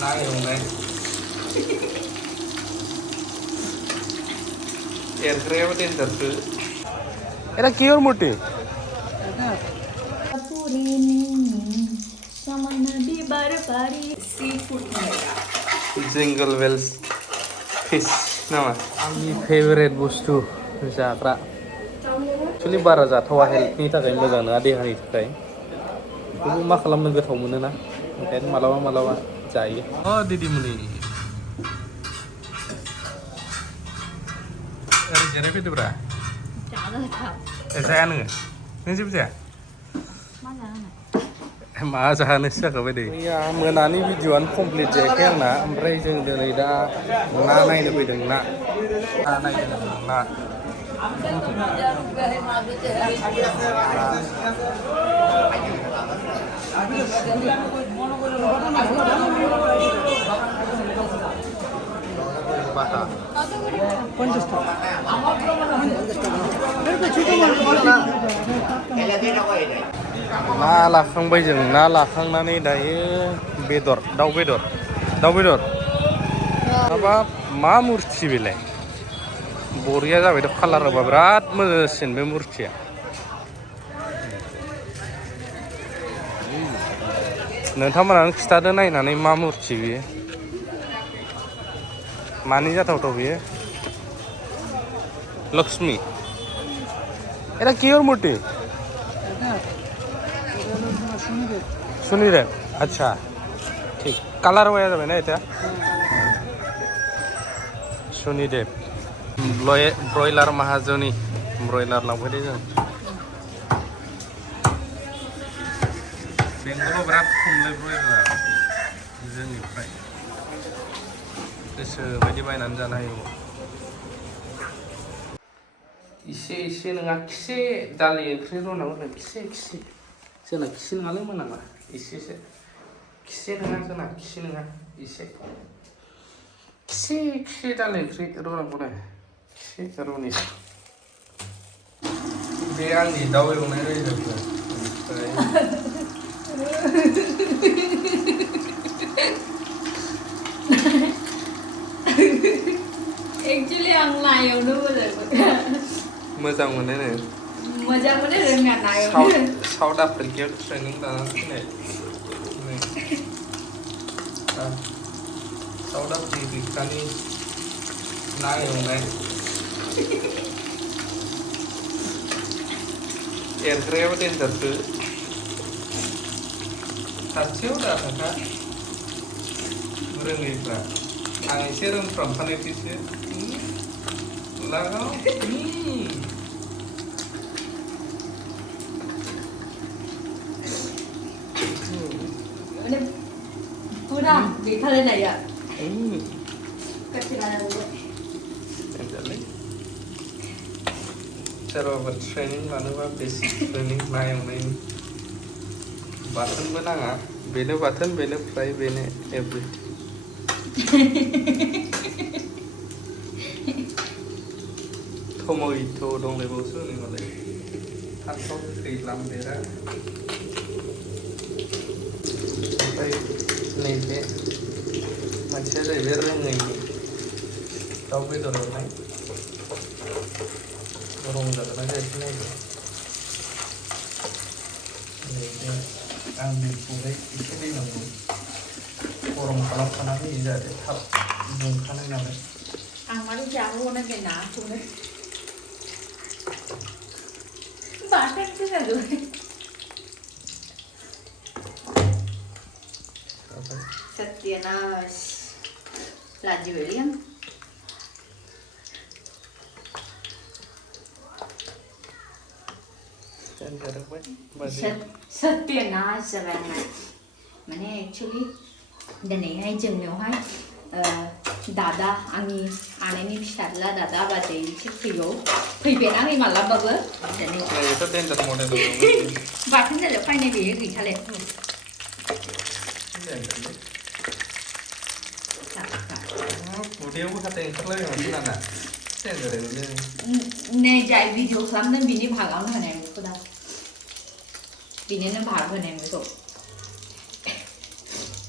ना एवनाय एरग्रायाबो देन्जारसो एरा किहर मुर्ति जिंगल बेल्स फिश नामा आंनि फेभरेट बुस्थु जाग्रा एक्चुअलि बारा जाथावा हेल्थनि थाखाय मोजां नङा देहानि थाखाय थेवबो मा खालामनो गोथाव मोनोना ओंखायनो मालाबा मालाबा जायो अ दिदिमुनि ओरै जिराय फैदोब्रा जाया नोङो नों जेबो जाया मा जाहोनोसो जाखाबाय दे मैया मोनानि भिडिअ'आनो कमप्लिट जायाखै आंना ओमफ्राय जों दिनै दा ना नायनो फैदों ना नायदों ना बाटा ना लाखांबाय जों ना लाखांनानै दायो बेदर दाउ बेदर माबा मा मुरथि बेलाय बरिया जाबायथ' कालार होबा बिराद मोजांसिन बे मुरथिया नोंथांमोनानो खिथादो नायनानै मा मुरथि बियो मानि जाथावथाव बियो लक्ष्मी एरा किहर मुर्ति सुनिदेव अच्छा ठीक कालार वाया जाबाय ना এটা सुनिदेव ब्रयलार माहाजोनि ब्रयलार लांफैदों जों बेंगलाव बिराद खमलै ब्रयलार जोंनिफ्राय गोसो बायदि बायनानै जानो हायो इसे नङा खिसे दालि ओंख्रि रुनांगौ खिसे जोंना खिसे नङालै मोनामा इसेसो खिसे नङा जोंना खिसे नङा खिसे दालि ओंख्रि रुनांगौ खिसे रुनि बे आंनि दाउ एवनाय रेसिपि एक्चुअली आं नायावनो मोजां मोनो रोङा नायावनो साउथ आफ्रिकायाव ट्रेनिं लानानै फैनाय साउथ आफ्रिकानि ना एवनाय एरग्रायाबो देन्जारसो खाथियाव दा थाखा रोङैफ्रा आं एसे रोंफ्रामखानायखायसो लागाव पूरा देखा ले जाइए कच्चे गाना सोरबाफोर ट्रेनिं लानोबा बेसिक ट्रेनिं ना एवनायनि बाथोनबो नाङा बेनो बाथोन बेनो फ्राय बेनो एभ्रिथिं टमेट' दंलायबावसो नै मालाय फान्थाव दैज्लां बेरा ओमफ्राय नैबे मोनसेया जाहैबाय रोङैनि दाउ बेदर एवनाय रं जागोना जायाखै नायदो नैबे आं दैखौहाय एसे दैनांगौ गरम खालामखाना होयो जाहाथे थाब दुंखानाय नालाय आं मानो जाहोहरनाय बे नाखौनो बाथोनसो जागोन सत्यनाश लाजिबायलै आं सत्यनाश जाबाय आंना माने एक्चुअली दिनैहाय जोंनियावहाय दादा आंनि आनैनि फिसाज्ला दादा बाजै एसे फैबायना मालाबाबो बाथोन जाजोब फायनाय बेयो गैखाले नै जाय भिडिअ खालामदों बिनि भागावनो होनाय बेखौ दा बिनिनो भाग होनाय बेखौ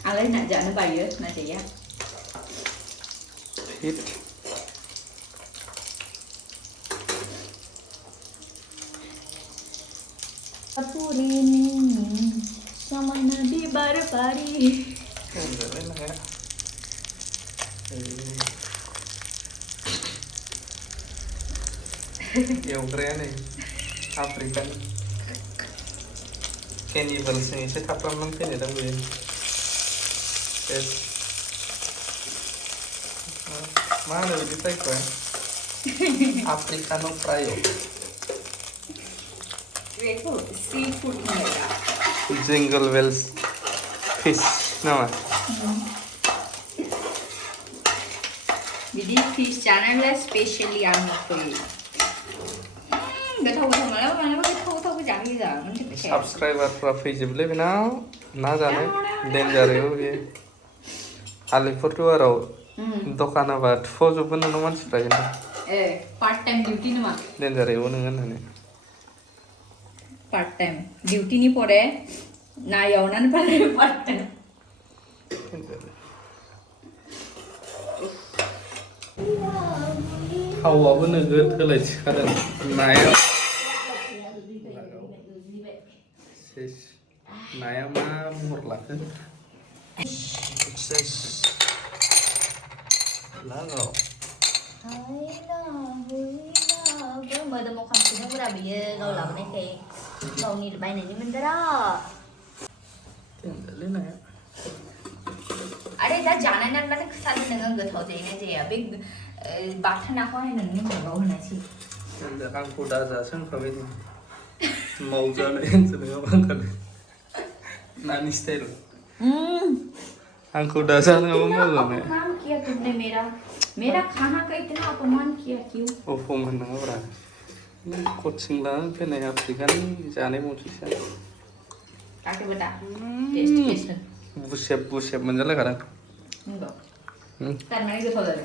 आंलाय ना जानो बायो नाथाय hit Apurini samana bibar pari enggak enak ya yang keren nih Afrika cannibals nih saya kapan nonton ya tapi mana lebih baik kan Africano fryo itu seafood mereka jingle bells fish nama jadi fish channel specially aku gak tahu malah tahu jangan gitu subscriber profitable benar ना जाने danger है वो ये आलिपुरद्वाराव दखान आबाद फोजोबो नोङो मानसिफ्रा खिन्थु part time duty नामा danger है वो नोङो होननानै part time duty नि परे ना एवनानै पारे part time थावाबो नोगोद होलायथिखादों नाया नाया मा महर लाखो लागाव mời một không cũng ra bị gâu lợn này kì gâu như bài này như mình đó lên này अरे दा जाना ना मैंने साले नंगा गथौ जाइने जाया बे बाथा ना हो है नंगे मगाव होना छी आं खुदा जासों खाबाय दं मावजानाय ओनसोलाव बांगाल नानी स्टाइल आंखौ दाजानायाव मावजानाय काम किया तुमने मेरा खाना का इतना अपमान किया क्यों अपमान नङाब्रा कोचिं लानानै फैनाय आफ्रिकानि जानाय मानसिसो काके बता टेस्ट टेस्ट बुसेब मोनजालायखादों enggak karena itu saudara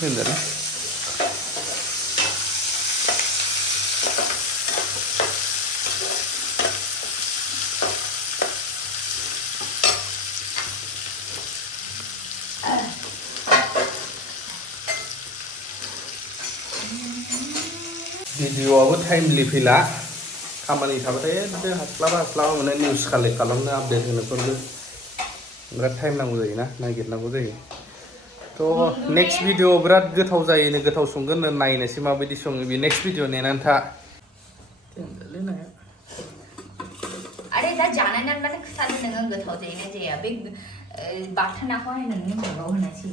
होनजादों भिडिअआबो टाइमलि फैला खामानि थाबाथाय हास्लाबा माने निउस कालेक्ट खालामनो आपडेट होनोफोरबो बिराद टाइम नांगौ जायोना नागिरनांगौ जायो थ' नेक्स्ट भिडिअ बिराद गोथाव जायोनो गोथाव संगोन नायनोसै माबायदि सङो बे नेक्स्ट भिडिअ नेनानै था अरे दा जाना ना मैंने साले नंगा गथौ जाइने जाया बे बाथा ना हो है नंगे मगाव होना छी